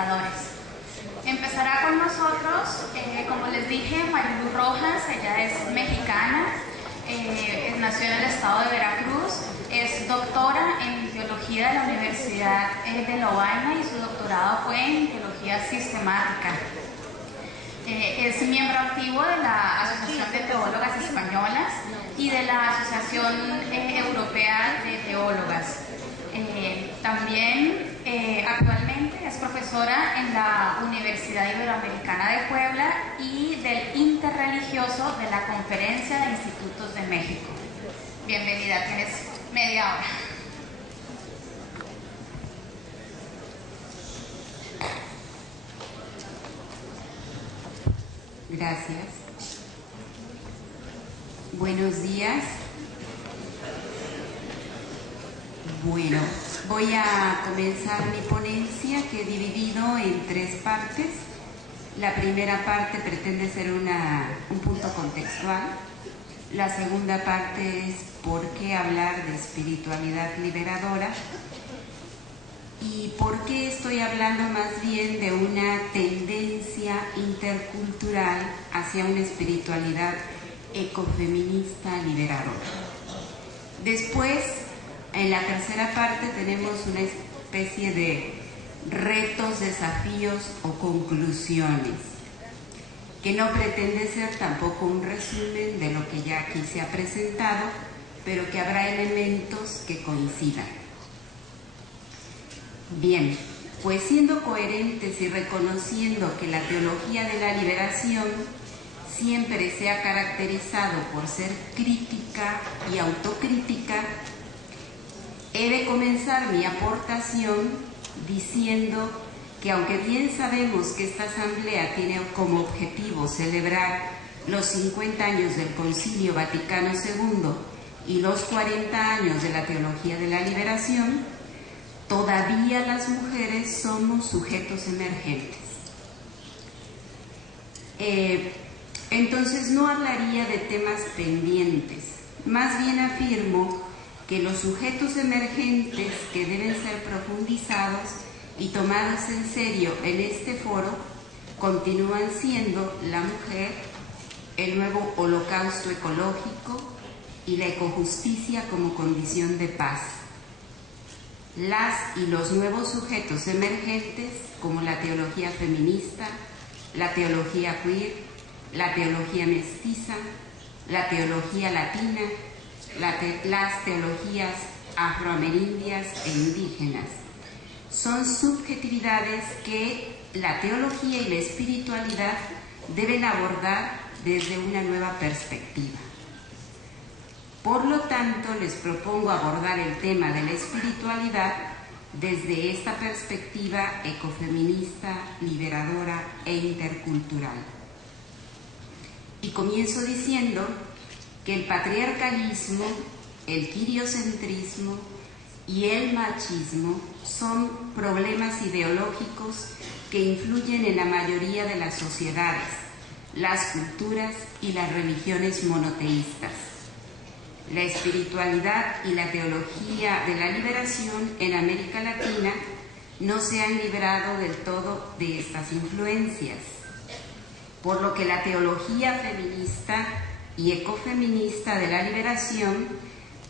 predicadores. Empezará con nosotros, como les dije, Marilu Rojas. Ella es mexicana, nació en el estado de Veracruz, es doctora en teología de la Universidad de Lovaina y su doctorado fue en teología sistemática. Es miembro activo de la Asociación de Teólogas Españolas y de la Asociación Europea de Teólogas. También actualmente es profesora en la Universidad Iberoamericana de Puebla y del Interreligioso de la Conferencia de Institutos de México. Bienvenida, tienes media hora. Gracias. Buenos días. Bueno, voy a comenzar mi ponencia que he dividido en 3 partes. La primera parte pretende ser un punto contextual. La segunda parte es por qué hablar de espiritualidad liberadora y por qué estoy hablando más bien de una tendencia intercultural hacia una espiritualidad ecofeminista liberadora. Después, en la tercera parte tenemos una especie de retos, desafíos o conclusiones, que no pretende ser tampoco un resumen de lo que ya aquí se ha presentado, pero que habrá elementos que coincidan. Bien, pues siendo coherentes y reconociendo que la teología de la liberación siempre se ha caracterizado por ser crítica y autocrítica, he de comenzar mi aportación diciendo que aunque bien sabemos que esta asamblea tiene como objetivo celebrar los 50 años del Concilio Vaticano II y los 40 años de la teología de la liberación, todavía las mujeres somos sujetos emergentes. Entonces no hablaría de temas pendientes, más bien afirmo que los sujetos emergentes que deben ser profundizados y tomados en serio en este foro continúan siendo la mujer, el nuevo holocausto ecológico y la ecojusticia como condición de paz. Las y los nuevos sujetos emergentes como la teología feminista, la teología queer, la teología mestiza, la teología latina, las teologías afroamerindias e indígenas. Son subjetividades que la teología y la espiritualidad deben abordar desde una nueva perspectiva. Por lo tanto, les propongo abordar el tema de la espiritualidad desde esta perspectiva ecofeminista, liberadora e intercultural. Y comienzo diciendo que el patriarcalismo, el quiriocentrismo y el machismo son problemas ideológicos que influyen en la mayoría de las sociedades, las culturas y las religiones monoteístas. La espiritualidad y la teología de la liberación en América Latina no se han librado del todo de estas influencias, por lo que la teología feminista y ecofeminista de la liberación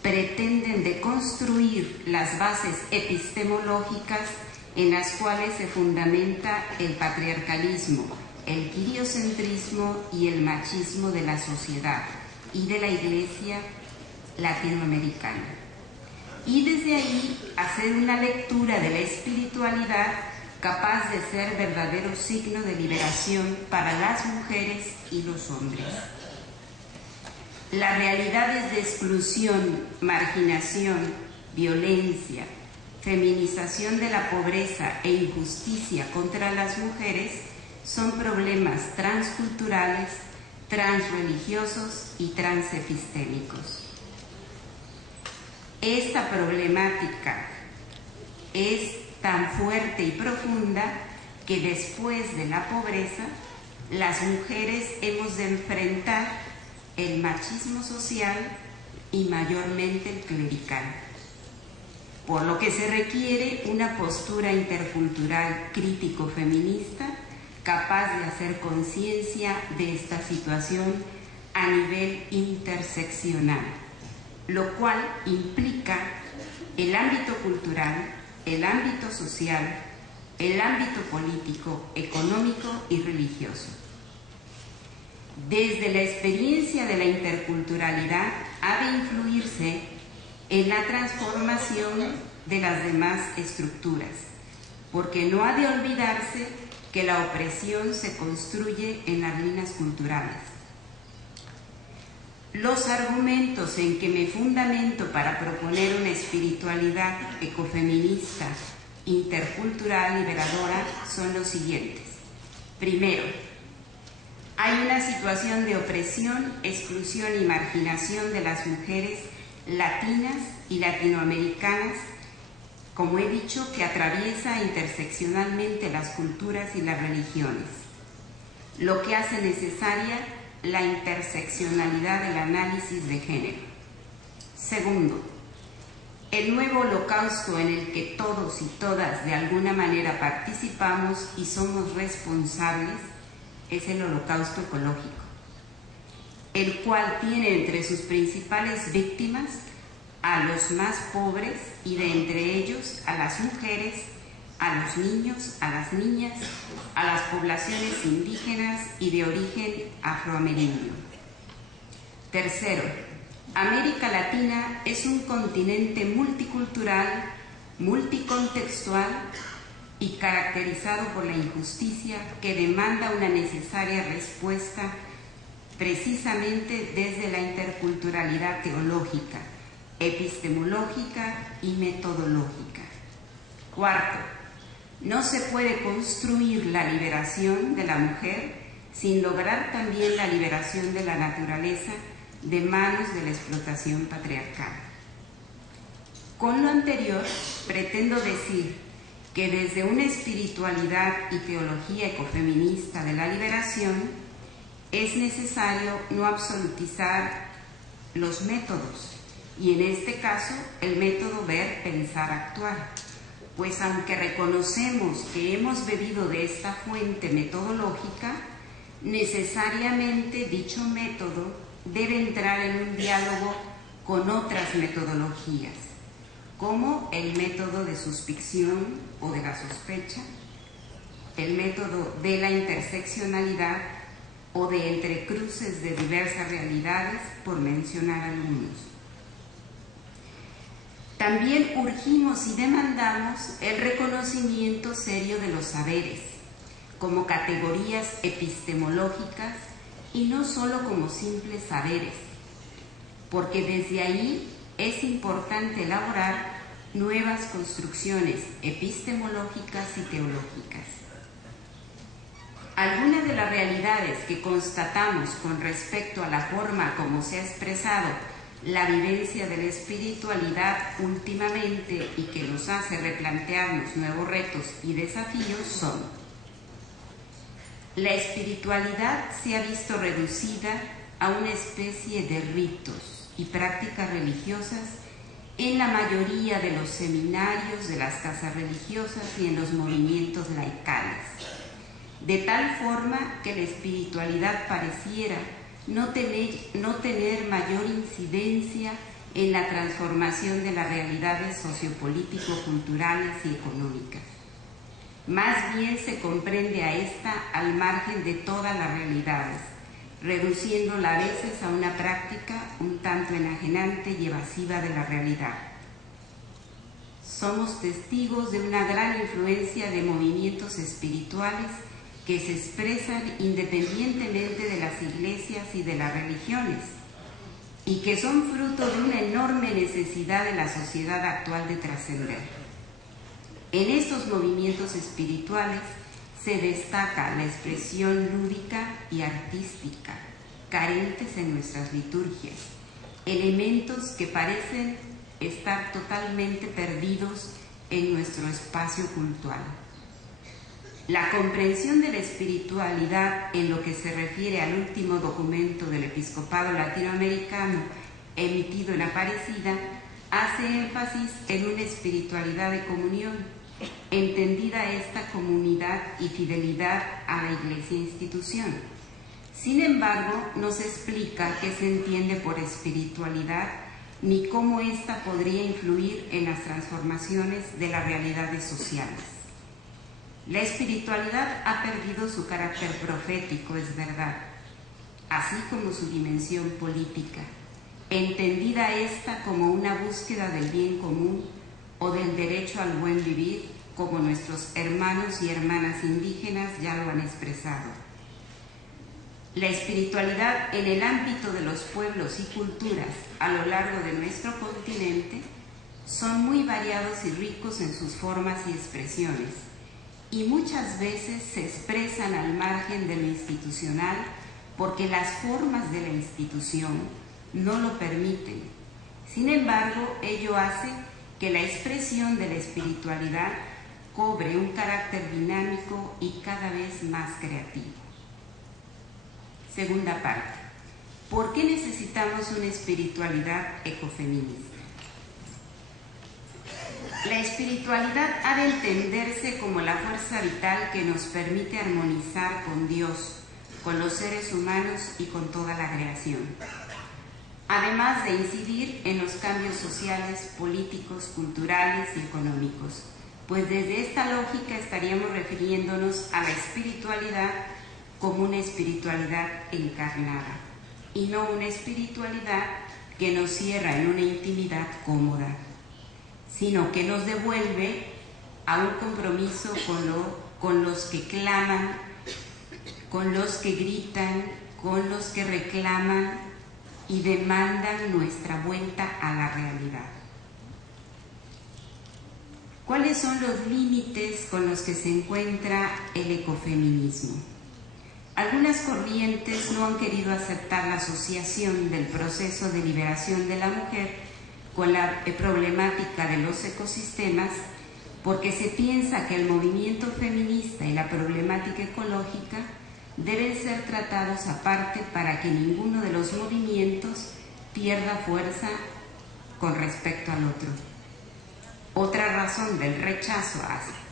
pretenden deconstruir las bases epistemológicas en las cuales se fundamenta el patriarcalismo, el quiriocentrismo y el machismo de la sociedad y de la Iglesia latinoamericana. Y desde ahí hacer una lectura de la espiritualidad capaz de ser verdadero signo de liberación para las mujeres y los hombres. Las realidades de exclusión, marginación, violencia, feminización de la pobreza e injusticia contra las mujeres son problemas transculturales, transreligiosos y transepistémicos. Esta problemática es tan fuerte y profunda que después de la pobreza, las mujeres hemos de enfrentar el machismo social y mayormente el clerical. por lo que se requiere una postura intercultural crítico-feminista capaz de hacer conciencia de esta situación a nivel interseccional, lo cual implica el ámbito cultural, el ámbito social, el ámbito político, económico y religioso. Desde la experiencia de la interculturalidad ha de influirse en la transformación de las demás estructuras, porque no ha de olvidarse que la opresión se construye en las ruinas culturales. Los argumentos en que me fundamento para proponer una espiritualidad ecofeminista, intercultural, liberadora, son los siguientes. Primero, hay una situación de opresión, exclusión y marginación de las mujeres latinas y latinoamericanas, como he dicho, que atraviesa interseccionalmente las culturas y las religiones, lo que hace necesaria la interseccionalidad del análisis de género. Segundo, el nuevo holocausto en el que todos y todas de alguna manera participamos y somos responsables es el holocausto ecológico, el cual tiene entre sus principales víctimas a los más pobres y de entre ellos a las mujeres, a los niños, a las niñas, a las poblaciones indígenas y de origen afroameríndio. Tercero, América Latina es un continente multicultural, multicontextual y caracterizado por la injusticia que demanda una necesaria respuesta precisamente desde la interculturalidad teológica, epistemológica y metodológica. Cuarto, no se puede construir la liberación de la mujer sin lograr también la liberación de la naturaleza de manos de la explotación patriarcal. Con lo anterior, pretendo decir que desde una espiritualidad y teología ecofeminista de la liberación es necesario no absolutizar los métodos, y en este caso el método ver, pensar, actuar, pues aunque reconocemos que hemos bebido de esta fuente metodológica, necesariamente dicho método debe entrar en un diálogo con otras metodologías, como el método de suspicción o de la sospecha, el método de la interseccionalidad o de entrecruces de diversas realidades, por mencionar algunos. También urgimos y demandamos el reconocimiento serio de los saberes como categorías epistemológicas y no solo como simples saberes, porque desde ahí es importante elaborar nuevas construcciones epistemológicas y teológicas. Algunas de las realidades que constatamos con respecto a la forma como se ha expresado la vivencia de la espiritualidad últimamente y que nos hace replantearnos nuevos retos y desafíos son: la espiritualidad se ha visto reducida a una especie de ritos y prácticas religiosas en la mayoría de los seminarios de las casas religiosas y en los movimientos laicales, de tal forma que la espiritualidad pareciera no tener mayor incidencia en la transformación de las realidades sociopolítico-culturales y económicas. Más bien se comprende a esta al margen de todas las realidades, reduciéndola a veces a una práctica un tanto enajenante y evasiva de la realidad. Somos testigos de una gran influencia de movimientos espirituales que se expresan independientemente de las iglesias y de las religiones, y que son fruto de una enorme necesidad de la sociedad actual de trascender. En estos movimientos espirituales se destaca la expresión lúdica y artística, carentes en nuestras liturgias, elementos que parecen estar totalmente perdidos en nuestro espacio cultural. La comprensión de la espiritualidad en lo que se refiere al último documento del episcopado latinoamericano emitido en Aparecida hace énfasis en una espiritualidad de comunión, entendida esta como unidad y fidelidad a la Iglesia institución. Sin embargo, no se explica qué se entiende por espiritualidad ni cómo ésta podría influir en las transformaciones de las realidades sociales. La espiritualidad ha perdido su carácter profético, es verdad, así como su dimensión política, entendida esta como una búsqueda del bien común o del derecho al buen vivir, como nuestros hermanos y hermanas indígenas ya lo han expresado. La espiritualidad en el ámbito de los pueblos y culturas a lo largo de nuestro continente son muy variados y ricos en sus formas y expresiones, y muchas veces se expresan al margen de lo institucional porque las formas de la institución no lo permiten. Sin embargo, ello hace que la expresión de la espiritualidad cobre un carácter dinámico y cada vez más creativo. Segunda parte. ¿Por qué necesitamos una espiritualidad ecofeminista? La espiritualidad ha de entenderse como la fuerza vital que nos permite armonizar con Dios, con los seres humanos y con toda la creación, además de incidir en los cambios sociales, políticos, culturales y económicos, pues desde esta lógica estaríamos refiriéndonos a la espiritualidad como una espiritualidad encarnada y no una espiritualidad que nos cierra en una intimidad cómoda, sino que nos devuelve a un compromiso con los que claman, con los que gritan, con los que reclaman y demandan nuestra vuelta a la realidad. ¿Cuáles son los límites con los que se encuentra el ecofeminismo? Algunas corrientes no han querido aceptar la asociación del proceso de liberación de la mujer con la problemática de los ecosistemas, porque se piensa que el movimiento feminista y la problemática ecológica deben ser tratados aparte para que ninguno de los movimientos pierda fuerza con respecto al otro. Otra razón del rechazo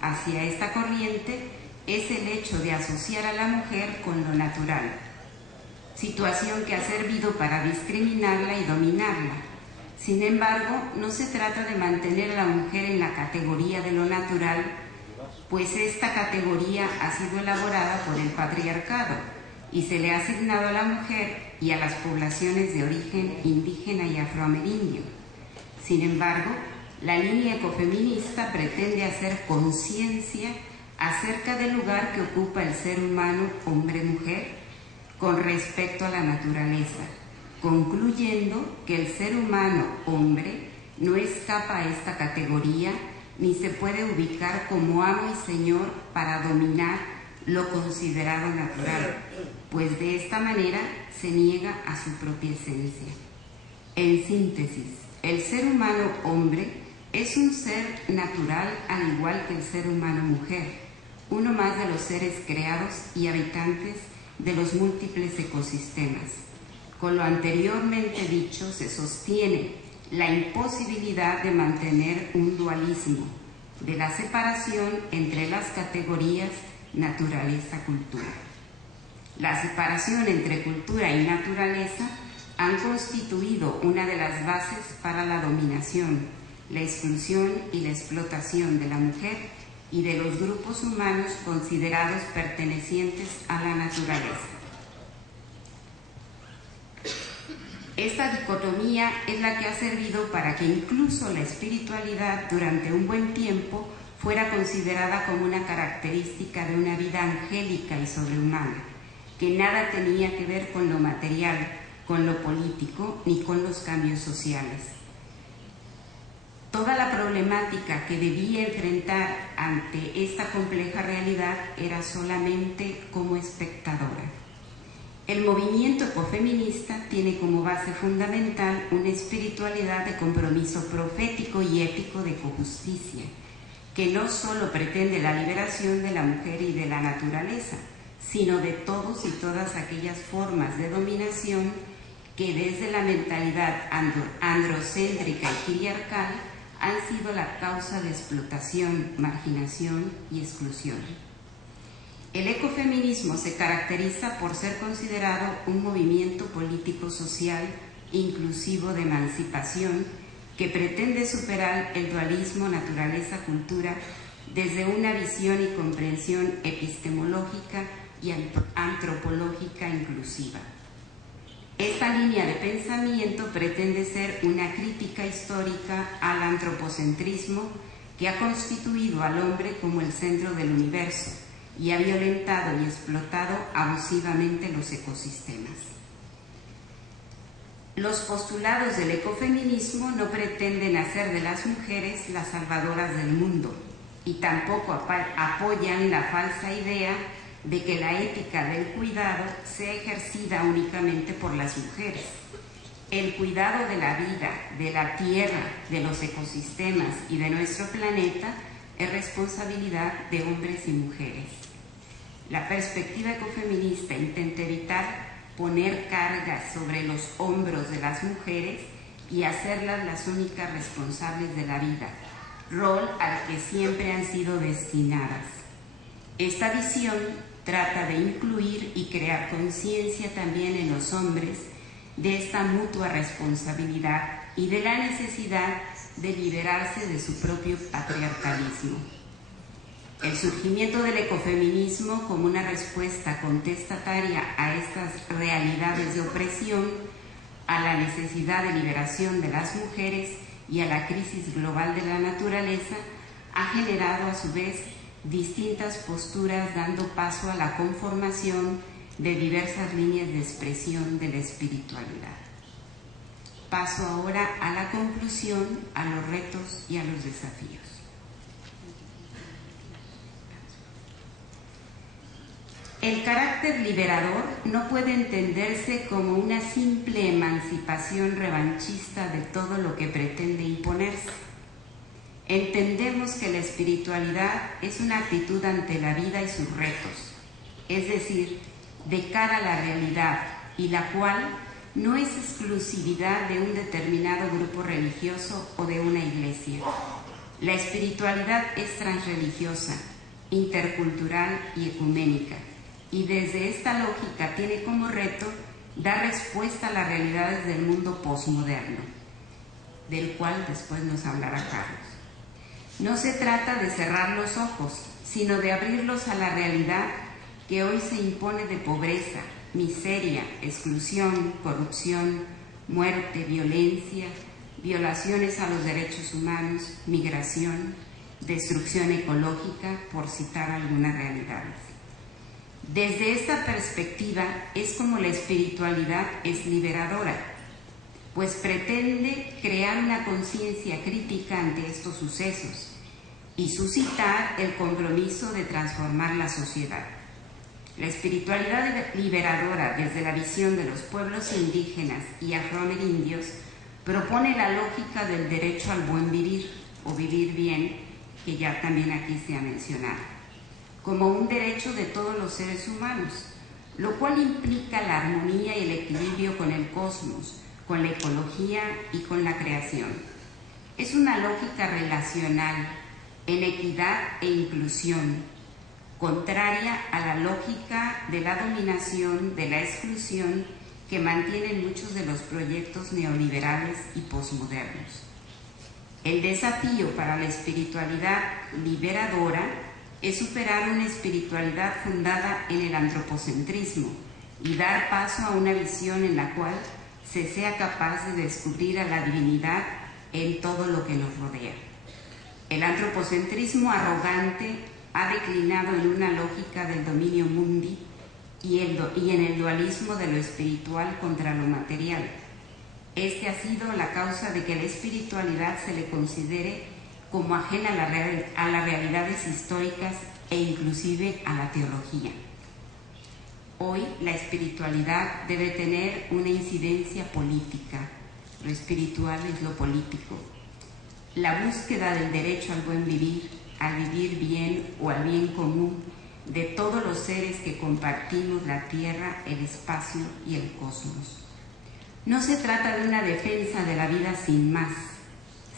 hacia esta corriente es el hecho de asociar a la mujer con lo natural, situación que ha servido para discriminarla y dominarla. Sin embargo, no se trata de mantener a la mujer en la categoría de lo natural, pues esta categoría ha sido elaborada por el patriarcado y se le ha asignado a la mujer y a las poblaciones de origen indígena y afroameríndio. Sin embargo, la línea ecofeminista pretende hacer conciencia acerca del lugar que ocupa el ser humano, hombre-mujer, con respecto a la naturaleza, concluyendo que el ser humano, hombre, no escapa a esta categoría ni se puede ubicar como amo y señor para dominar lo considerado natural, pues de esta manera se niega a su propia esencia. En síntesis, el ser humano, hombre, es un ser natural al igual que el ser humano, mujer, uno más de los seres creados y habitantes de los múltiples ecosistemas. Con lo anteriormente dicho, se sostiene la imposibilidad de mantener un dualismo, de la separación entre las categorías naturaleza-cultura. La separación entre cultura y naturaleza han constituido una de las bases para la dominación, la exclusión y la explotación de la mujer y de los grupos humanos considerados pertenecientes a la naturaleza. Esta dicotomía es la que ha servido para que incluso la espiritualidad durante un buen tiempo fuera considerada como una característica de una vida angélica y sobrehumana, que nada tenía que ver con lo material, con lo político ni con los cambios sociales. Toda la problemática que debía enfrentar ante esta compleja realidad era solamente como espectadora. El movimiento ecofeminista tiene como base fundamental una espiritualidad de compromiso profético y ético de cojusticia, que no solo pretende la liberación de la mujer y de la naturaleza, sino de todos y todas aquellas formas de dominación que desde la mentalidad androcéntrica y patriarcal han sido la causa de explotación, marginación y exclusión. El ecofeminismo se caracteriza por ser considerado un movimiento político-social inclusivo de emancipación que pretende superar el dualismo naturaleza-cultura desde una visión y comprensión epistemológica y antropológica inclusiva. Esta línea de pensamiento pretende ser una crítica histórica al antropocentrismo que ha constituido al hombre como el centro del universo y ha violentado y explotado abusivamente los ecosistemas. Los postulados del ecofeminismo no pretenden hacer de las mujeres las salvadoras del mundo y tampoco apoyan la falsa idea de que la ética del cuidado sea ejercida únicamente por las mujeres. El cuidado de la vida, de la tierra, de los ecosistemas y de nuestro planeta es responsabilidad de hombres y mujeres. La perspectiva ecofeminista intenta evitar poner cargas sobre los hombros de las mujeres y hacerlas las únicas responsables de la vida, rol al que siempre han sido destinadas. Esta visión trata de incluir y crear conciencia también en los hombres de esta mutua responsabilidad y de la necesidad de liberarse de su propio patriarcalismo. El surgimiento del ecofeminismo como una respuesta contestataria a estas realidades de opresión, a la necesidad de liberación de las mujeres y a la crisis global de la naturaleza, ha generado a su vez distintas posturas dando paso a la conformación de diversas líneas de expresión de la espiritualidad. Paso ahora a la conclusión, a los retos y a los desafíos. El carácter liberador no puede entenderse como una simple emancipación revanchista de todo lo que pretende imponerse. Entendemos que la espiritualidad es una actitud ante la vida y sus retos, es decir, de cara a la realidad, y la cual no es exclusividad de un determinado grupo religioso o de una iglesia. La espiritualidad es transreligiosa, intercultural y ecuménica, y desde esta lógica tiene como reto dar respuesta a las realidades del mundo posmoderno, del cual después nos hablará Carlos. No se trata de cerrar los ojos, sino de abrirlos a la realidad que hoy se impone de pobreza, miseria, exclusión, corrupción, muerte, violencia, violaciones a los derechos humanos, migración, destrucción ecológica, por citar algunas realidades. Desde esta perspectiva es como la espiritualidad es liberadora, pues pretende crear una conciencia crítica ante estos sucesos y suscitar el compromiso de transformar la sociedad. La espiritualidad liberadora desde la visión de los pueblos indígenas y afroamerindios propone la lógica del derecho al buen vivir o vivir bien, que ya también aquí se ha mencionado, como un derecho de todos los seres humanos, lo cual implica la armonía y el equilibrio con el cosmos, con la ecología y con la creación. Es una lógica relacional, en equidad e inclusión, contraria a la lógica de la dominación, de la exclusión que mantienen muchos de los proyectos neoliberales y posmodernos. El desafío para la espiritualidad liberadora es superar una espiritualidad fundada en el antropocentrismo y dar paso a una visión en la cual se sea capaz de descubrir a la divinidad en todo lo que nos rodea. El antropocentrismo arrogante ha declinado en una lógica del dominio mundi y en el dualismo de lo espiritual contra lo material. Este ha sido la causa de que la espiritualidad se le considere como ajena a las realidades históricas e inclusive a la teología. Hoy la espiritualidad debe tener una incidencia política. Lo espiritual es lo político. La búsqueda del derecho al buen vivir, al vivir bien o al bien común de todos los seres que compartimos la tierra, el espacio y el cosmos. No se trata de una defensa de la vida sin más,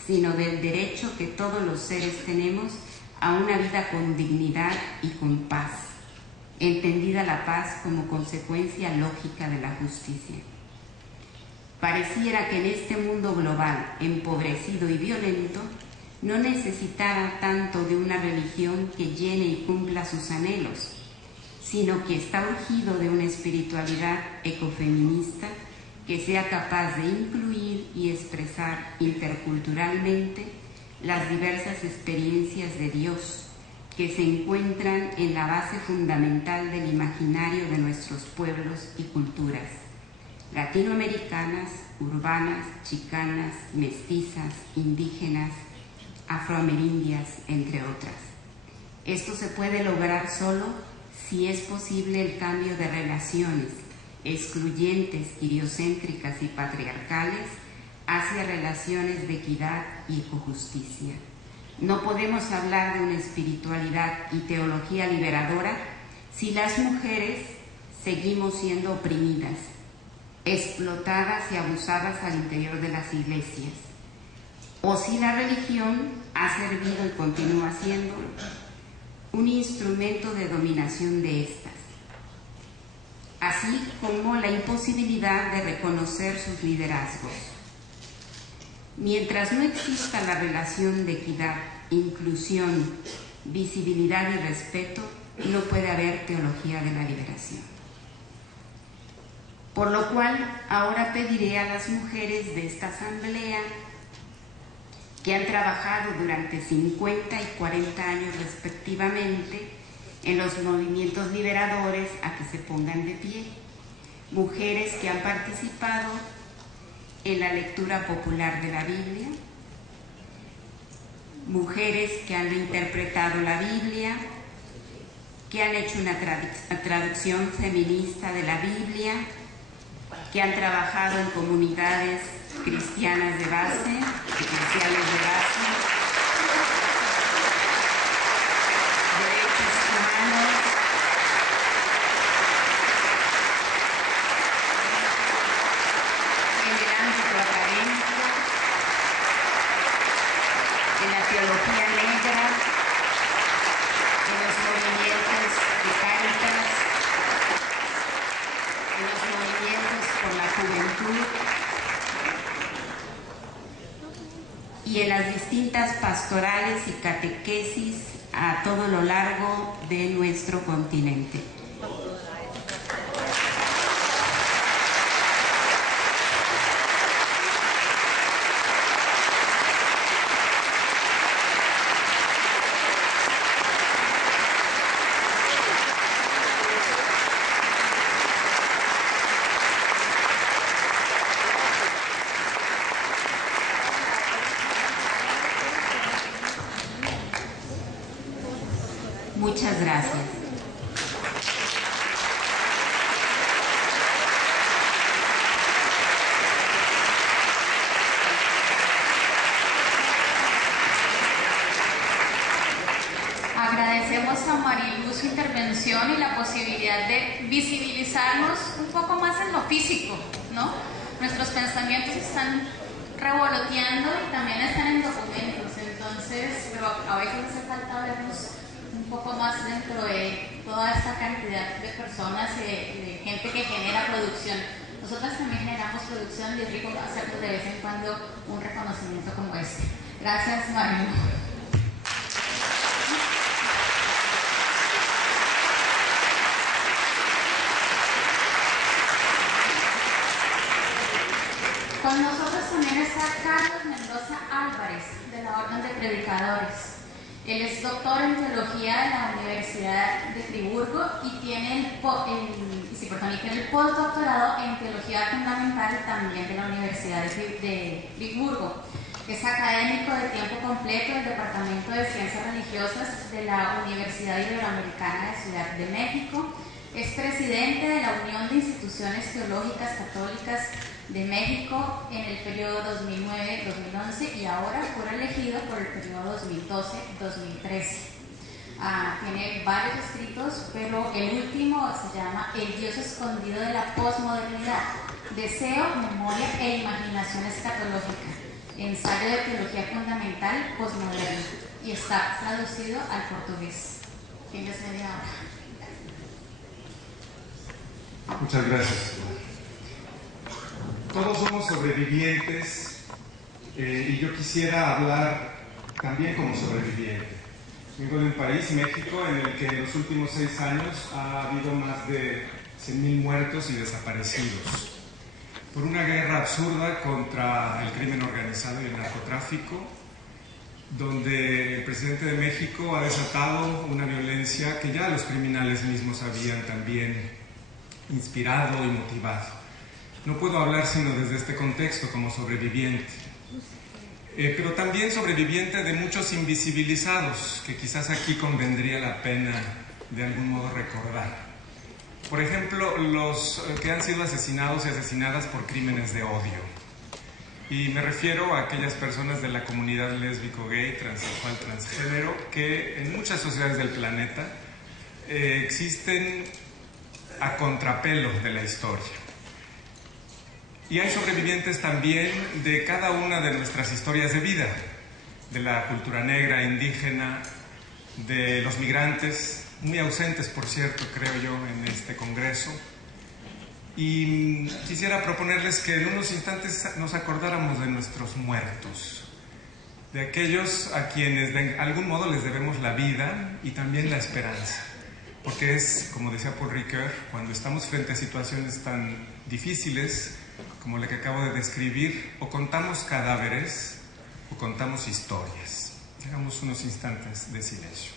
sino del derecho que todos los seres tenemos a una vida con dignidad y con paz, entendida la paz como consecuencia lógica de la justicia. Pareciera que en este mundo global, empobrecido y violento, no necesitara tanto de una religión que llene y cumpla sus anhelos, sino que está urgido de una espiritualidad ecofeminista que sea capaz de incluir y expresar interculturalmente las diversas experiencias de Dios que se encuentran en la base fundamental del imaginario de nuestros pueblos y culturas, latinoamericanas, urbanas, chicanas, mestizas, indígenas, afroamerindias, entre otras. Esto se puede lograr solo si es posible el cambio de relaciones excluyentes, iriocéntricas y patriarcales hacia relaciones de equidad y ecojusticia. No podemos hablar de una espiritualidad y teología liberadora si las mujeres seguimos siendo oprimidas, explotadas y abusadas al interior de las iglesias, o si la religión ha servido y continúa siendo un instrumento de dominación de estas, así como la imposibilidad de reconocer sus liderazgos. Mientras no exista la relación de equidad, inclusión, visibilidad y respeto, no puede haber teología de la liberación. Por lo cual, ahora pediré a las mujeres de esta asamblea que han trabajado durante 50 y 40 años respectivamente en los movimientos liberadores a que se pongan de pie. Mujeres que han participado en la lectura popular de la Biblia, mujeres que han reinterpretado la Biblia, que han hecho una traducción feminista de la Biblia, que han trabajado en comunidades cristianas de base, eclesiales de base, derechos humanos, en el ámbito académico, en la teología negra, en los movimientos de Cáritas, en los movimientos por la juventud y en las distintas pastorales y catequesis a todo lo largo de nuestro continente. Muchas gracias. Agradecemos a Marilu su intervención y la posibilidad de visibilizarnos un poco más en lo físico, ¿no? Nuestros pensamientos están revoloteando y también están en documentos, entonces, pero a veces hace falta vernos un poco más dentro de toda esta cantidad de personas, de gente que genera producción. Nosotras también generamos producción y es rico hacernos de vez en cuando un reconocimiento como este. Gracias, Marilu. Con nosotros también está Carlos Mendoza Álvarez, de la Orden de Predicadores. Él es doctor en teología de la Universidad de Friburgo y tiene el postdoctorado en teología fundamental también de la Universidad de Friburgo. Es académico de tiempo completo del Departamento de Ciencias Religiosas de la Universidad Iberoamericana de Ciudad de México. Es presidente de la Unión de Instituciones Teológicas Católicas de México en el periodo 2009-2011 y ahora fue elegido por el periodo 2012-2013. Tiene varios escritos, pero el último se llama El Dios escondido de la posmodernidad, deseo, memoria e imaginación escatológica, ensayo de teología fundamental posmoderna, y está traducido al portugués. Tienes media hora. Muchas gracias. Todos somos sobrevivientes y yo quisiera hablar también como sobreviviente. Vengo de un país, México, en el que en los últimos 6 años ha habido más de 100.000 muertos y desaparecidos por una guerra absurda contra el crimen organizado y el narcotráfico, donde el presidente de México ha desatado una violencia que ya los criminales mismos habían también inspirado y motivado. No puedo hablar sino desde este contexto como sobreviviente, pero también sobreviviente de muchos invisibilizados que quizás aquí convendría la pena de algún modo recordar. Por ejemplo, los que han sido asesinados y asesinadas por crímenes de odio. Y me refiero a aquellas personas de la comunidad lésbico, gay, transexual, transgénero, que en muchas sociedades del planeta existen a contrapelo de la historia. Y hay sobrevivientes también de cada una de nuestras historias de vida, de la cultura negra, indígena, de los migrantes, muy ausentes, por cierto, creo yo, en este congreso. Y quisiera proponerles que en unos instantes nos acordáramos de nuestros muertos, de aquellos a quienes de algún modo les debemos la vida y también la esperanza. Porque es, como decía Paul Ricoeur, cuando estamos frente a situaciones tan difíciles como la que acabo de describir, o contamos cadáveres o contamos historias. Hagamos unos instantes de silencio.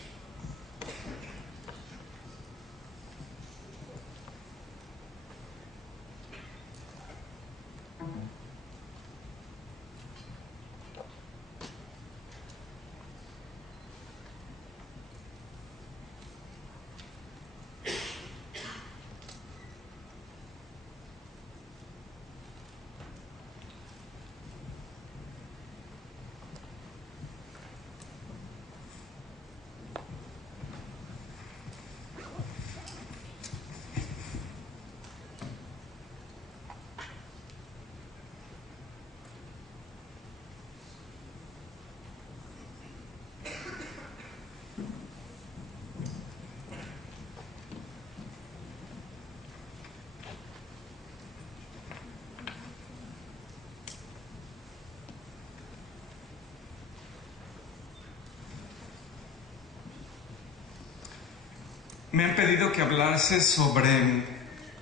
Me han pedido que hablase sobre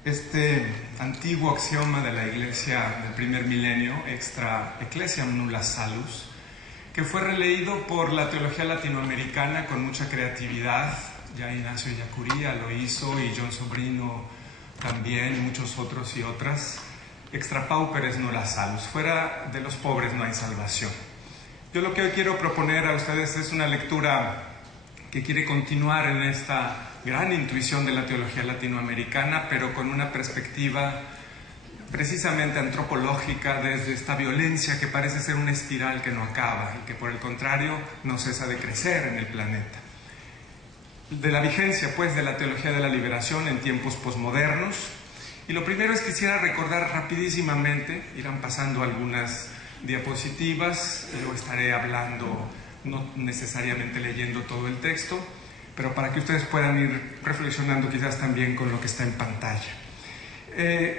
este antiguo axioma de la Iglesia del primer milenio, extra ecclesiam nulla salus, que fue releído por la teología latinoamericana con mucha creatividad. Ya Ignacio Ellacuría lo hizo y John Sobrino también, y muchos otros y otras. Extra pauperes nulla salus, fuera de los pobres no hay salvación. Yo lo que hoy quiero proponer a ustedes es una lectura que quiere continuar en esta gran intuición de la teología latinoamericana, pero con una perspectiva precisamente antropológica desde esta violencia que parece ser una espiral que no acaba y que por el contrario no cesa de crecer en el planeta. De la vigencia, pues, de la teología de la liberación en tiempos posmodernos. Y lo primero es que quisiera recordar rapidísimamente, irán pasando algunas diapositivas, yo estaré hablando, no necesariamente leyendo todo el texto, pero para que ustedes puedan ir reflexionando quizás también con lo que está en pantalla.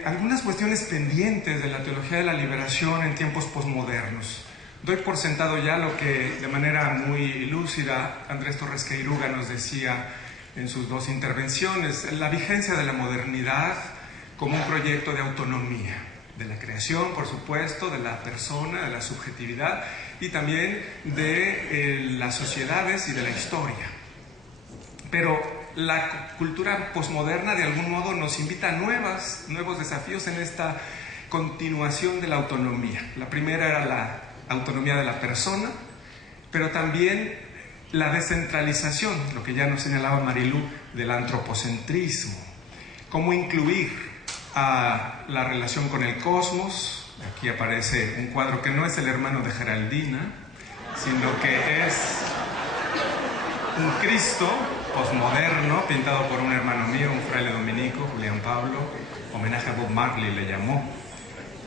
Algunas cuestiones pendientes de la teología de la liberación en tiempos posmodernos. Doy por sentado ya lo que de manera muy lúcida Andrés Torres Queiruga nos decía en sus dos intervenciones, la vigencia de la modernidad como un proyecto de autonomía, de la creación, por supuesto, de la persona, de la subjetividad y también de las sociedades y de la historia. Pero la cultura posmoderna de algún modo nos invita a nuevos desafíos en esta continuación de la autonomía. La primera era la autonomía de la persona, pero también la descentralización, lo que ya nos señalaba Marilú, del antropocentrismo. Cómo incluir a la relación con el cosmos. Aquí aparece un cuadro que no es el hermano de Geraldina, sino que es un Cristo posmoderno pintado por un hermano mío, un fraile dominico, Julián Pablo, homenaje a Bob Marley le llamó,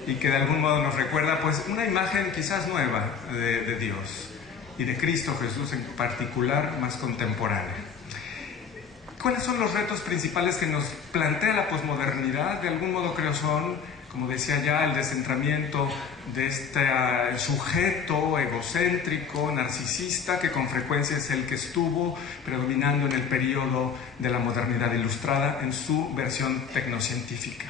y que de algún modo nos recuerda pues una imagen quizás nueva de Dios y de Cristo Jesús en particular, más contemporánea. ¿Cuáles son los retos principales que nos plantea la posmodernidad? De algún modo creo son, como decía ya, el descentramiento de este sujeto egocéntrico, narcisista, que con frecuencia es el que estuvo predominando en el periodo de la modernidad ilustrada en su versión tecnocientífica.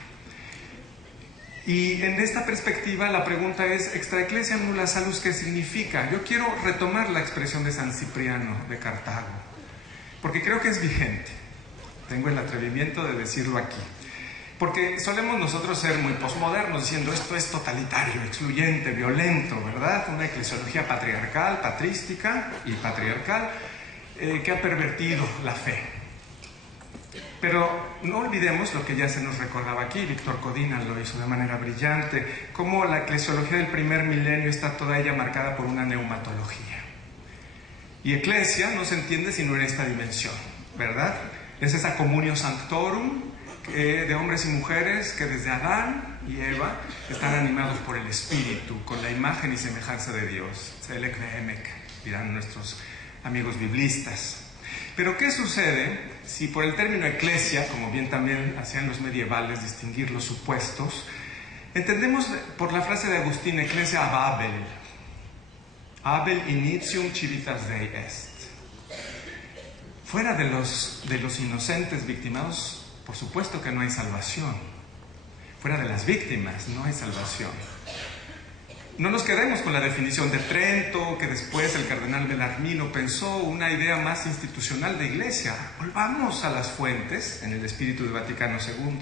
Y en esta perspectiva la pregunta es, extra ecclesiam nulla salus, ¿qué significa? Yo quiero retomar la expresión de San Cipriano de Cartago, porque creo que es vigente. Tengo el atrevimiento de decirlo aquí. Porque solemos nosotros ser muy posmodernos, diciendo esto es totalitario, excluyente, violento, ¿verdad? Una eclesiología patriarcal, patrística y patriarcal que ha pervertido la fe. Pero no olvidemos lo que ya se nos recordaba aquí, Víctor Codina lo hizo de manera brillante, cómo la eclesiología del primer milenio está toda ella marcada por una neumatología. Y eclesia no se entiende sino en esta dimensión, ¿verdad? Es esa communio sanctorum de hombres y mujeres que desde Adán y Eva están animados por el Espíritu, con la imagen y semejanza de Dios. Selec vehemek, dirán nuestros amigos biblistas. Pero ¿qué sucede si por el término eclesia, como bien también hacían los medievales distinguir los supuestos, entendemos por la frase de Agustín, ecclesia ab Abel, Abel initium civitas Dei est. Fuera de los inocentes victimados, por supuesto que no hay salvación. Fuera de las víctimas no hay salvación. No nos quedemos con la definición de Trento, que después el cardenal Bellarmino pensó una idea más institucional de iglesia. Volvamos a las fuentes en el espíritu del Vaticano II.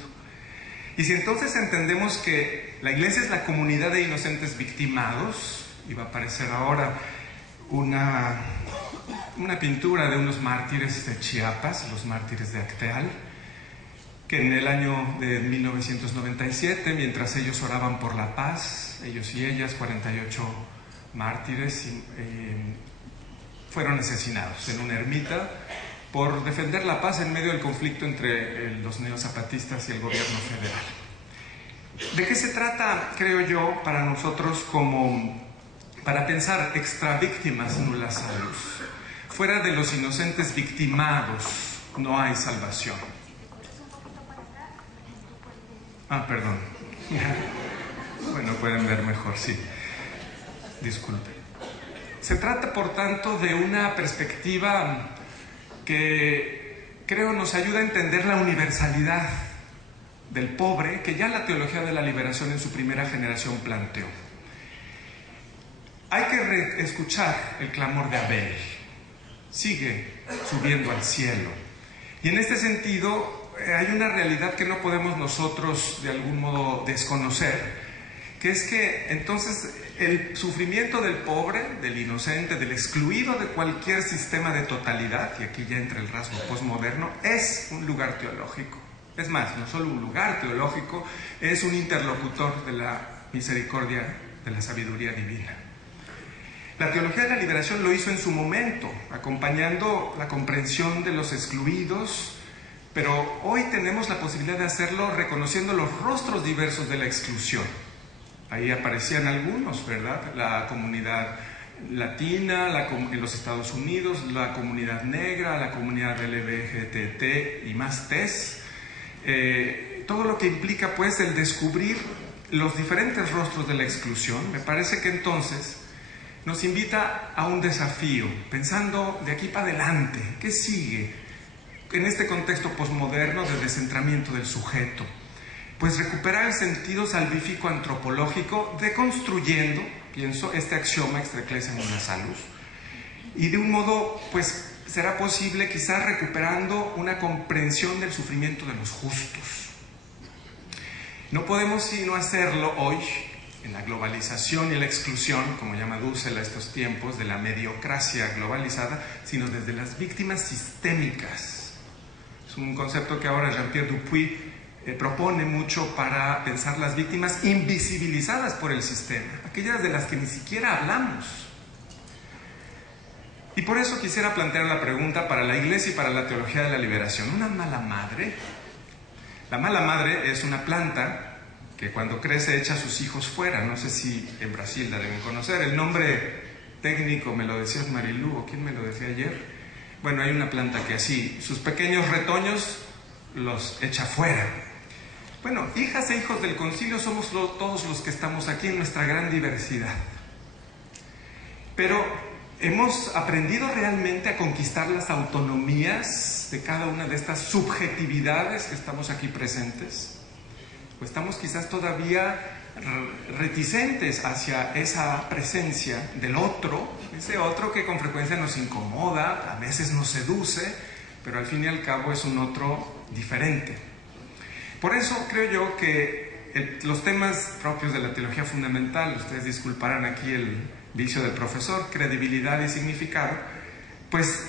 Y si entonces entendemos que la iglesia es la comunidad de inocentes victimados, y va a aparecer ahora una pintura de unos mártires de Chiapas, los mártires de Acteal, que en el año de 1997, mientras ellos oraban por la paz, ellos y ellas, 48 mártires, fueron asesinados en una ermita por defender la paz en medio del conflicto entre los neozapatistas y el gobierno federal. ¿De qué se trata, creo yo, para nosotros para pensar extra víctimas nulla salus? Fuera de los inocentes victimados no hay salvación. Perdón. Bueno, pueden ver mejor, sí. Disculpe. Se trata, por tanto, de una perspectiva que creo nos ayuda a entender la universalidad del pobre, que ya la teología de la liberación en su primera generación planteó. Hay que escuchar el clamor de Abel. Sigue subiendo al cielo. Y en este sentido hay una realidad que no podemos nosotros de algún modo desconocer, que es que entonces el sufrimiento del pobre, del inocente, del excluido de cualquier sistema de totalidad, y aquí ya entra el rasgo posmoderno, es un lugar teológico. Es más, no solo un lugar teológico, es un interlocutor de la misericordia, de la sabiduría divina. La teología de la liberación lo hizo en su momento, acompañando la comprensión de los excluidos, pero hoy tenemos la posibilidad de hacerlo reconociendo los rostros diversos de la exclusión. Ahí aparecían algunos, ¿verdad? La comunidad latina, en los Estados Unidos, la comunidad negra, la comunidad LGBTT y más TES. Todo lo que implica, pues, el descubrir los diferentes rostros de la exclusión, me parece que entonces nos invita a un desafío, pensando de aquí para adelante, ¿qué sigue en este contexto posmoderno de descentramiento del sujeto? Pues recuperar el sentido salvífico antropológico, deconstruyendo, pienso, este axioma extra ecclesiam nulla salus, y de un modo, pues, será posible quizás recuperando una comprensión del sufrimiento de los justos. No podemos sino hacerlo hoy, en la globalización y la exclusión, como llama Dussel a estos tiempos, de la mediocracia globalizada, sino desde las víctimas sistémicas. Es un concepto que ahora Jean-Pierre Dupuy propone mucho para pensar las víctimas invisibilizadas por el sistema, aquellas de las que ni siquiera hablamos. Y por eso quisiera plantear la pregunta para la Iglesia y para la teología de la liberación. ¿Una mala madre? La mala madre es una planta que cuando crece echa a sus hijos fuera. No sé si en Brasil la deben conocer. El nombre técnico me lo decía Marilú, ¿o quién me lo decía ayer? Bueno, hay una planta que así, sus pequeños retoños los echa fuera. Bueno, hijas e hijos del concilio somos todos los que estamos aquí en nuestra gran diversidad. Pero ¿hemos aprendido realmente a conquistar las autonomías de cada una de estas subjetividades que estamos aquí presentes? ¿O estamos quizás todavía reticentes hacia esa presencia del otro, ese otro que con frecuencia nos incomoda, a veces nos seduce, pero al fin y al cabo es un otro diferente? Por eso creo yo que los temas propios de la teología fundamental, ustedes disculparán aquí el vicio del profesor, credibilidad y significado, pues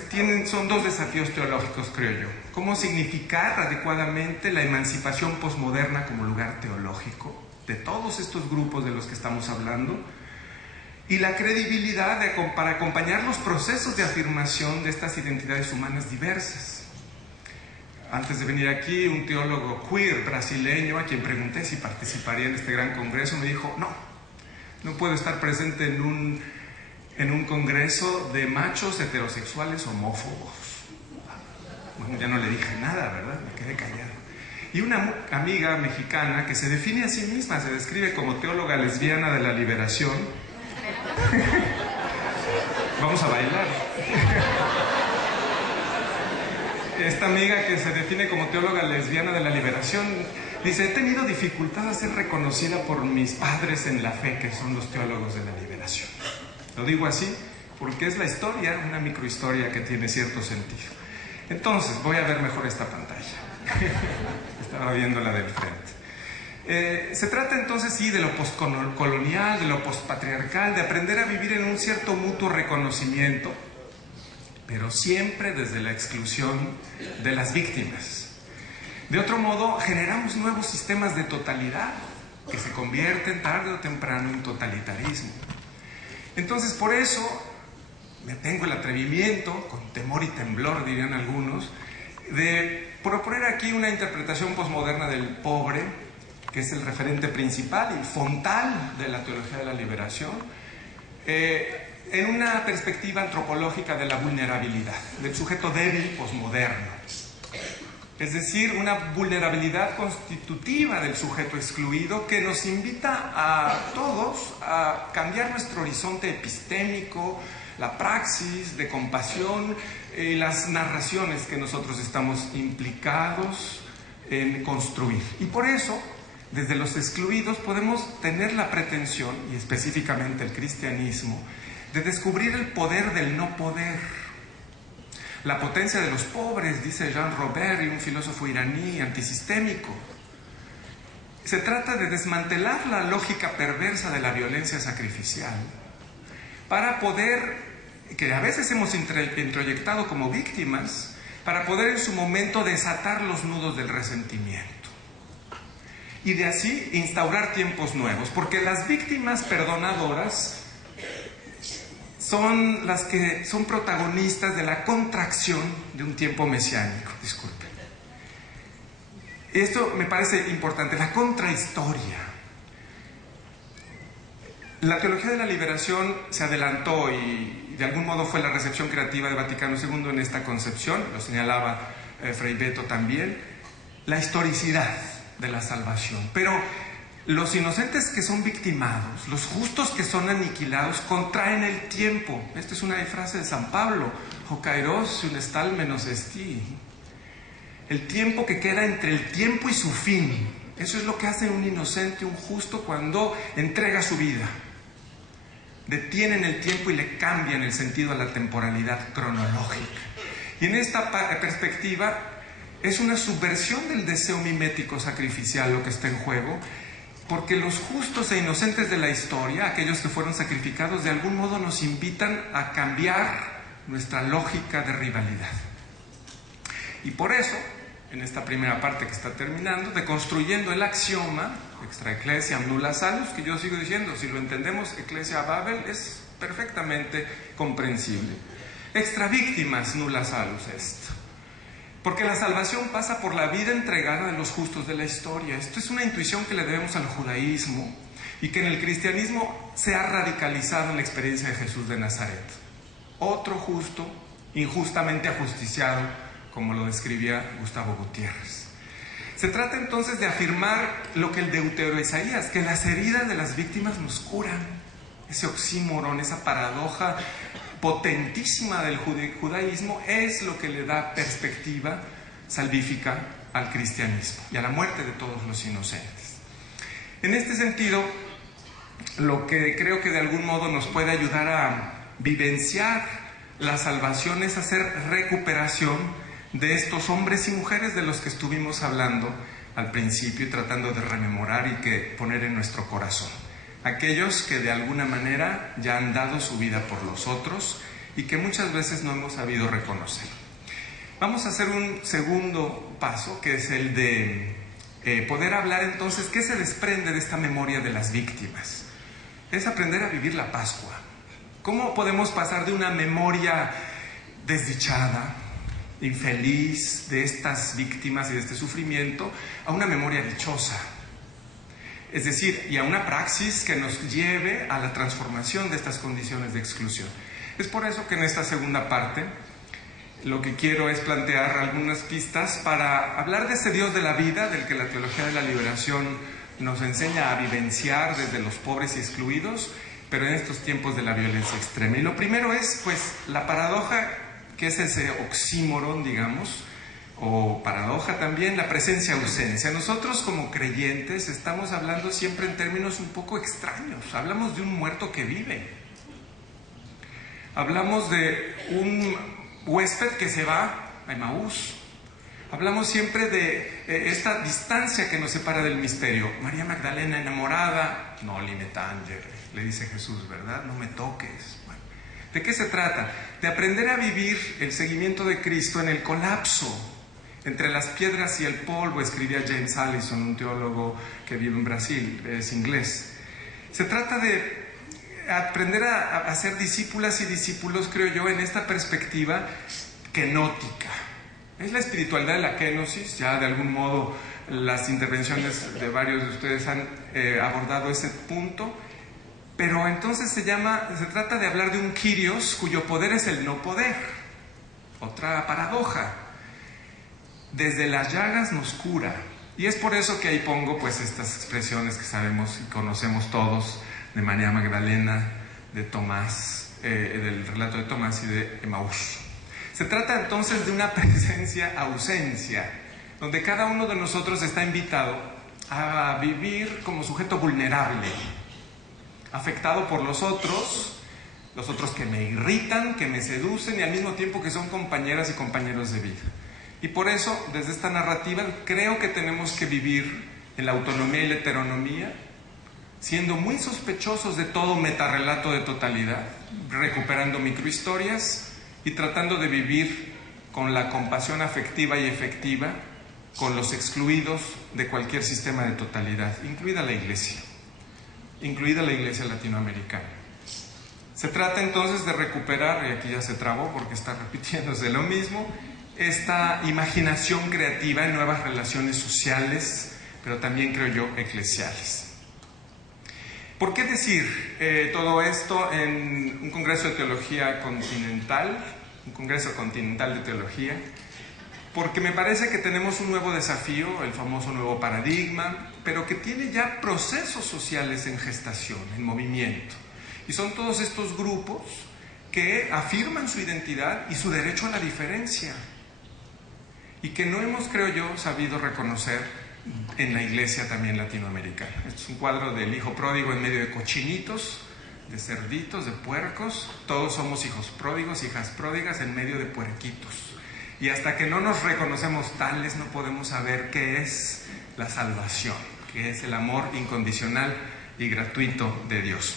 son dos desafíos teológicos, creo yo. ¿Cómo significar adecuadamente la emancipación posmoderna como lugar teológico de todos estos grupos de los que estamos hablando? Y la credibilidad para acompañar los procesos de afirmación de estas identidades humanas diversas. Antes de venir aquí, un teólogo queer brasileño, a quien pregunté si participaría en este gran congreso, me dijo, no puedo estar presente en un congreso de machos heterosexuales homófobos. Bueno, ya no le dije nada, ¿verdad? Me quedé callado. Y una amiga mexicana que se define a sí misma, se describe como teóloga lesbiana de la liberación. Vamos a bailar. Esta amiga que se define como teóloga lesbiana de la liberación dice, he tenido dificultad a ser reconocida por mis padres en la fe, que son los teólogos de la liberación. Lo digo así porque es la historia, una microhistoria que tiene cierto sentido. Entonces, voy a ver mejor esta pantalla. Estaba viendo la del frente. Se trata entonces, sí, de lo postcolonial, de lo postpatriarcal, de aprender a vivir en un cierto mutuo reconocimiento, pero siempre desde la exclusión de las víctimas. De otro modo, generamos nuevos sistemas de totalidad que se convierten tarde o temprano en totalitarismo. Entonces, por eso, me tengo el atrevimiento, con temor y temblor dirían algunos, de proponer aquí una interpretación posmoderna del pobre, que es el referente principal y fontal de la teología de la liberación, en una perspectiva antropológica de la vulnerabilidad, del sujeto débil posmoderno. Es decir, una vulnerabilidad constitutiva del sujeto excluido que nos invita a todos a cambiar nuestro horizonte epistémico, la praxis de compasión y las narraciones que nosotros estamos implicados en construir. Y por eso, desde los excluidos podemos tener la pretensión, y específicamente el cristianismo, de descubrir el poder del no poder. La potencia de los pobres, dice Jean Robert, un filósofo iraní antisistémico. Se trata de desmantelar la lógica perversa de la violencia sacrificial para poder, que a veces hemos introyectado como víctimas, para poder en su momento desatar los nudos del resentimiento. Y de así instaurar tiempos nuevos, porque las víctimas perdonadoras son las que son protagonistas de la contracción de un tiempo mesiánico. Disculpen. Esto me parece importante, la contrahistoria. La teología de la liberación se adelantó y de algún modo fue la recepción creativa de Vaticano II en esta concepción, lo señalaba Frei Beto también, la historicidad de la salvación. Pero los inocentes que son victimados, los justos que son aniquilados, contraen el tiempo. Esta es una frase de San Pablo, «O kairos unestal menos esti». El tiempo que queda entre el tiempo y su fin. Eso es lo que hace un inocente, un justo, cuando entrega su vida. Detienen el tiempo y le cambian el sentido a la temporalidad cronológica. Y en esta perspectiva es una subversión del deseo mimético sacrificial lo que está en juego, porque los justos e inocentes de la historia, aquellos que fueron sacrificados, de algún modo nos invitan a cambiar nuestra lógica de rivalidad. Y por eso, en esta primera parte que está terminando, deconstruyendo el axioma extra ecclesiam nulla salus, que yo sigo diciendo, si lo entendemos, ecclesia Babel, es perfectamente comprensible. Extra victimas nulla salus est. Porque la salvación pasa por la vida entregada de los justos de la historia. Esto es una intuición que le debemos al judaísmo y que en el cristianismo se ha radicalizado en la experiencia de Jesús de Nazaret. Otro justo, injustamente ajusticiado, como lo describía Gustavo Gutiérrez. Se trata entonces de afirmar lo que el deutero Isaías, que las heridas de las víctimas nos curan. Ese oxímoron, esa paradoja potentísima del judaísmo es lo que le da perspectiva salvífica al cristianismo y a la muerte de todos los inocentes. En este sentido, lo que creo que de algún modo nos puede ayudar a vivenciar la salvación es hacer recuperación de estos hombres y mujeres de los que estuvimos hablando al principio y tratando de rememorar y que poner en nuestro corazón. Aquellos que de alguna manera ya han dado su vida por los otros y que muchas veces no hemos sabido reconocer. Vamos a hacer un segundo paso, que es el de poder hablar entonces qué se desprende de esta memoria de las víctimas. Es aprender a vivir la Pascua. ¿Cómo podemos pasar de una memoria desdichada, infeliz de estas víctimas y de este sufrimiento a una memoria dichosa? Es decir, y a una praxis que nos lleve a la transformación de estas condiciones de exclusión. Es por eso que en esta segunda parte lo que quiero es plantear algunas pistas para hablar de ese Dios de la vida, del que la teología de la liberación nos enseña a vivenciar desde los pobres y excluidos, pero en estos tiempos de la violencia extrema. Y lo primero es, pues, la paradoja, que es ese oxímoron, digamos, o paradoja también, la presencia-ausencia. Nosotros como creyentes estamos hablando siempre en términos un poco extraños. Hablamos de un muerto que vive. Hablamos de un huésped que se va a Emaús. Hablamos siempre de esta distancia que nos separa del misterio. María Magdalena enamorada, no me tanger, le dice Jesús, ¿verdad? No me toques. Bueno, ¿de qué se trata? De aprender a vivir el seguimiento de Cristo en el colapso entre las piedras y el polvo, escribía James Allison, un teólogo que vive en Brasil, es inglés. Se trata de aprender a ser discípulas y discípulos, creo yo, en esta perspectiva kenótica. Es la espiritualidad de la kenosis, ya de algún modo las intervenciones de varios de ustedes han abordado ese punto, pero entonces se trata de hablar de un Kyrios cuyo poder es el no poder. Otra paradoja. Desde las llagas nos cura. Y es por eso que ahí pongo pues estas expresiones que sabemos y conocemos todos de María Magdalena, de Tomás, del relato de Tomás y de Emaús. Se trata entonces de una presencia-ausencia, donde cada uno de nosotros está invitado a vivir como sujeto vulnerable, afectado por los otros que me irritan, que me seducen y al mismo tiempo que son compañeras y compañeros de vida. Y por eso, desde esta narrativa, creo que tenemos que vivir en la autonomía y la heteronomía, siendo muy sospechosos de todo metarrelato de totalidad, recuperando microhistorias y tratando de vivir con la compasión afectiva y efectiva con los excluidos de cualquier sistema de totalidad, incluida la Iglesia latinoamericana. Se trata entonces de recuperar, y aquí ya se trabó porque está repitiéndose lo mismo, esta imaginación creativa en nuevas relaciones sociales, pero también, creo yo, eclesiales. ¿Por qué decir todo esto en un congreso de teología continental, un congreso continental de teología? Porque me parece que tenemos un nuevo desafío, el famoso nuevo paradigma, pero que tiene ya procesos sociales en gestación, en movimiento. Y son todos estos grupos que afirman su identidad y su derecho a la diferencia, y que no hemos, creo yo, sabido reconocer en la Iglesia también latinoamericana. Este es un cuadro del hijo pródigo en medio de cochinitos, de cerditos, de puercos. Todos somos hijos pródigos, hijas pródigas en medio de puerquitos. Y hasta que no nos reconocemos tales, no podemos saber qué es la salvación, qué es el amor incondicional y gratuito de Dios.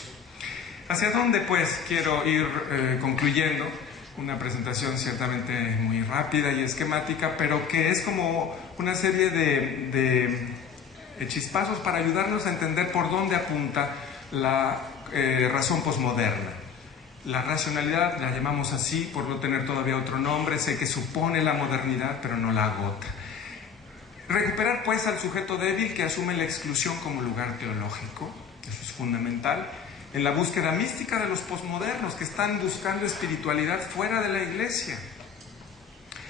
¿Hacia dónde, pues, quiero ir concluyendo? Una presentación ciertamente muy rápida y esquemática, pero que es como una serie de chispazos para ayudarnos a entender por dónde apunta la razón posmoderna. La racionalidad la llamamos así por no tener todavía otro nombre, sé que supone la modernidad, pero no la agota. Recuperar pues al sujeto débil que asume la exclusión como lugar teológico, eso es fundamental, en la búsqueda mística de los posmodernos que están buscando espiritualidad fuera de la Iglesia,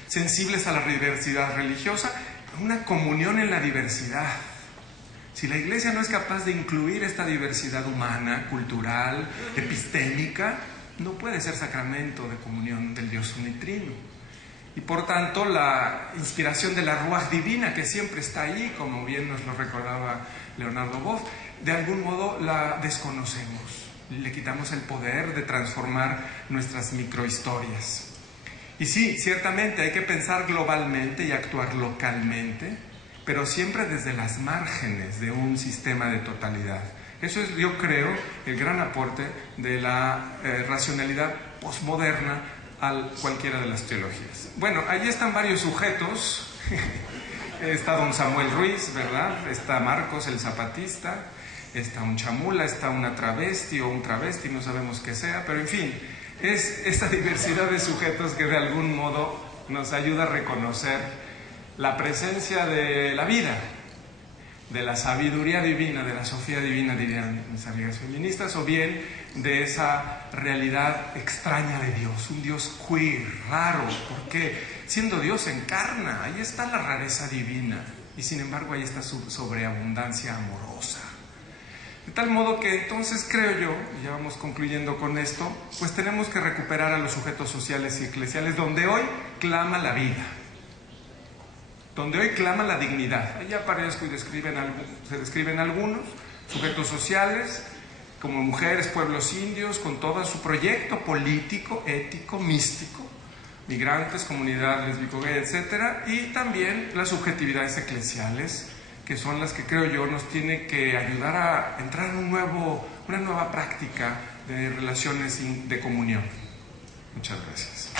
sensibles a la diversidad religiosa, una comunión en la diversidad. Si la Iglesia no es capaz de incluir esta diversidad humana, cultural, epistémica, no puede ser sacramento de comunión del Dios unitrino. Y por tanto, la inspiración de la Ruaj divina, que siempre está ahí, como bien nos lo recordaba Leonardo Boff, de algún modo la desconocemos. Le quitamos el poder de transformar nuestras microhistorias. Y sí, ciertamente hay que pensar globalmente y actuar localmente, pero siempre desde las márgenes de un sistema de totalidad. Eso es, yo creo, el gran aporte de la racionalidad posmoderna a cualquiera de las teologías. Bueno, allí están varios sujetos. Está don Samuel Ruiz, ¿verdad? Está Marcos el Zapatista, está un chamula, está una travesti o un travesti, no sabemos qué sea, pero en fin, es esta diversidad de sujetos que de algún modo nos ayuda a reconocer la presencia de la vida, de la sabiduría divina, de la sofía divina, dirían mis amigas feministas, o bien de esa realidad extraña de Dios, un Dios queer, raro, porque siendo Dios encarna, ahí está la rareza divina, y sin embargo ahí está su sobreabundancia amorosa. De tal modo que entonces creo yo, y ya vamos concluyendo con esto, pues tenemos que recuperar a los sujetos sociales y eclesiales donde hoy clama la vida, donde hoy clama la dignidad. Ahí aparezco y se describen algunos sujetos sociales, como mujeres, pueblos indios, con todo su proyecto político, ético, místico, migrantes, comunidad lésbico-gay, etc. Y también las subjetividades eclesiales, que son las que creo yo nos tiene que ayudar a entrar en una nueva práctica de relaciones de comunión. Muchas gracias.